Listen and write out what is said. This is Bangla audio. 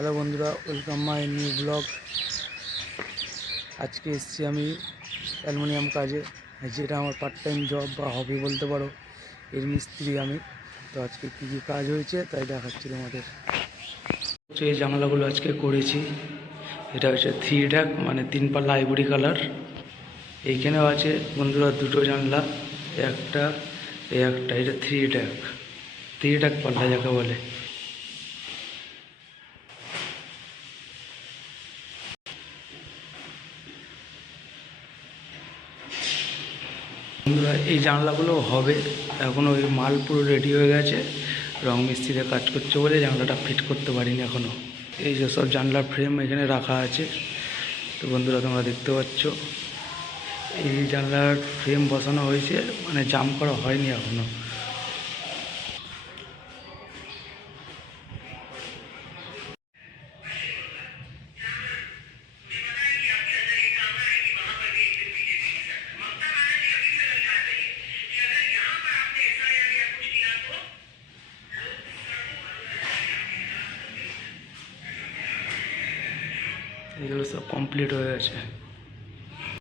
হ্যালো বন্ধুরা, ওয়েলকাম মাই নিউ ব্লগ। আজকে এসেছি আমি অ্যালুমিনিয়াম কাজে, যেটা আমার পার্ট টাইম জব বা হবি বলতে পারো। এর মিস্ত্রি আমি। তো আজকে কী কী কাজ হয়েছে তাই দেখাচ্ছি তোমাদের। এই জানলাগুলো আজকে করেছি। এটা হচ্ছে 3 ট্যাক, মানে 3 পাল্লা আইভরি কালার। এইখানেও আছে বন্ধুরা দুটো জানলা, একটা একটা। এটা 3 ট্যাক পাল্লা যাকে বলে। বন্ধুরা এই জানলাগুলো হবে, এখনও ওই মাল পুরো রেডি হয়ে গেছে, রং মিস্ত্রিতে কাজ করছে বলে জানলাটা ফিট করতে পারিনি এখনও। এই যে সব জানলার ফ্রেম এখানে রাখা আছে, তো বন্ধুরা তোমরা দেখতে পাচ্ছ এই জানলার ফ্রেম বসানো হয়েছে, মানে জাম করা হয়নি এখনও। এগুলো সব কমপ্লিট হয়ে গেছে।